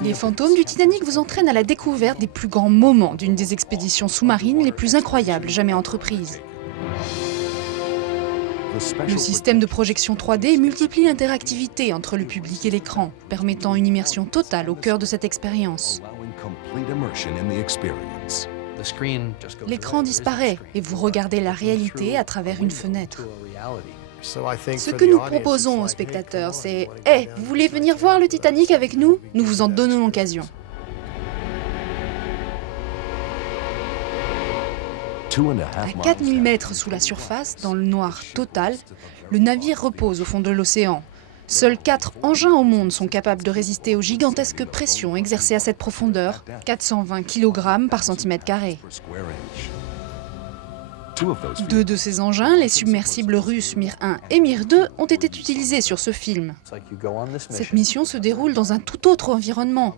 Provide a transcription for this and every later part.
Les fantômes du Titanic vous entraînent à la découverte des plus grands moments d'une des expéditions sous-marines les plus incroyables jamais entreprises. Le système de projection 3D multiplie l'interactivité entre le public et l'écran, permettant une immersion totale au cœur de cette expérience. L'écran disparaît et vous regardez la réalité à travers une fenêtre. Ce que nous proposons aux spectateurs, c'est « Hey, vous voulez venir voir le Titanic avec nous? Nous vous en donnons l'occasion. » À 4000 mètres sous la surface, dans le noir total, le navire repose au fond de l'océan. Seuls 4 engins au monde sont capables de résister aux gigantesques pressions exercées à cette profondeur, 420 kg par centimètre carré. 2 de ces engins, les submersibles russes Mir 1 et Mir 2, ont été utilisés sur ce film. Cette mission se déroule dans un tout autre environnement.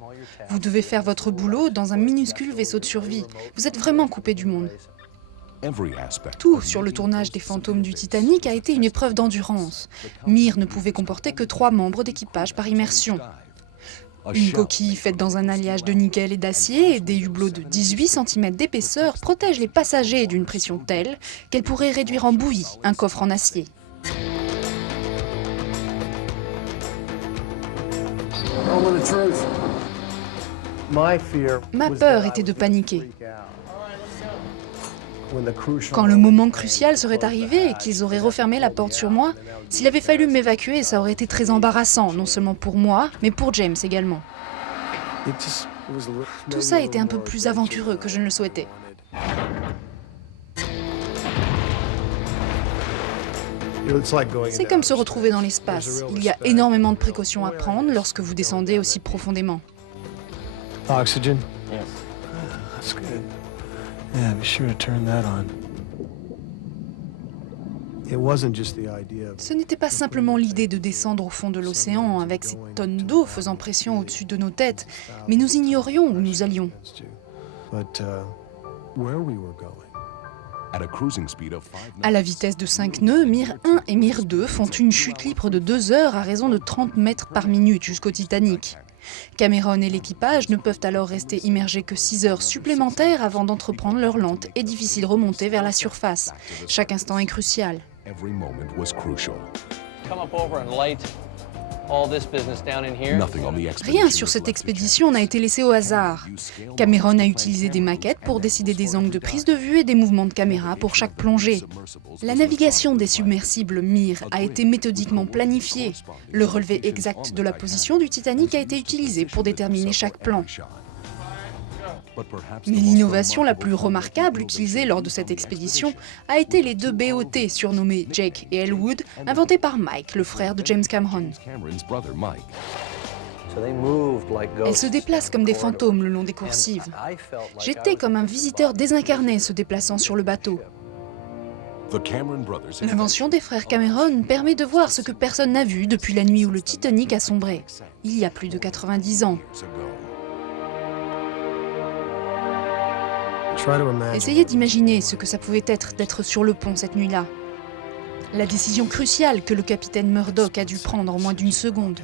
Vous devez faire votre boulot dans un minuscule vaisseau de survie. Vous êtes vraiment coupé du monde. Tout sur le tournage des fantômes du Titanic a été une épreuve d'endurance. Mir ne pouvait comporter que 3 membres d'équipage par immersion. Une coquille faite dans un alliage de nickel et d'acier et des hublots de 18 cm d'épaisseur protègent les passagers d'une pression telle qu'elle pourrait réduire en bouillie un coffre en acier. Ma peur était de paniquer. Quand le moment crucial serait arrivé et qu'ils auraient refermé la porte sur moi, s'il avait fallu m'évacuer, ça aurait été très embarrassant, non seulement pour moi, mais pour James également. Tout ça était un peu plus aventureux que je ne le souhaitais. C'est comme se retrouver dans l'espace. Il y a énormément de précautions à prendre lorsque vous descendez aussi profondément. Oxygen? That's good. Yeah, be sure to turn that on. Ce n'était pas simplement l'idée de descendre au fond de l'océan avec ces tonnes d'eau faisant pression au-dessus de nos têtes, mais nous ignorions où nous allions. À la vitesse de 5 nœuds, Mir 1 et Mir 2 font une chute libre de 2 heures à raison de 30 mètres par minute jusqu'au Titanic. Cameron et l'équipage ne peuvent alors rester immergés que 6 heures supplémentaires avant d'entreprendre leur lente et difficile remontée vers la surface. Chaque instant est crucial. Rien sur cette expédition n'a été laissé au hasard. Cameron a utilisé des maquettes pour décider des angles de prise de vue et des mouvements de caméra pour chaque plongée. La navigation des submersibles Mir a été méthodiquement planifiée. Le relevé exact de la position du Titanic a été utilisé pour déterminer chaque plan. Mais l'innovation la plus remarquable utilisée lors de cette expédition a été les 2 BOT surnommés Jake et Elwood, inventés par Mike, le frère de James Cameron. Elles se déplacent comme des fantômes le long des coursives. J'étais comme un visiteur désincarné se déplaçant sur le bateau. L'invention des frères Cameron permet de voir ce que personne n'a vu depuis la nuit où le Titanic a sombré, il y a plus de 90 ans. Essayez d'imaginer ce que ça pouvait être d'être sur le pont cette nuit-là. La décision cruciale que le capitaine Murdoch a dû prendre en moins d'1 seconde.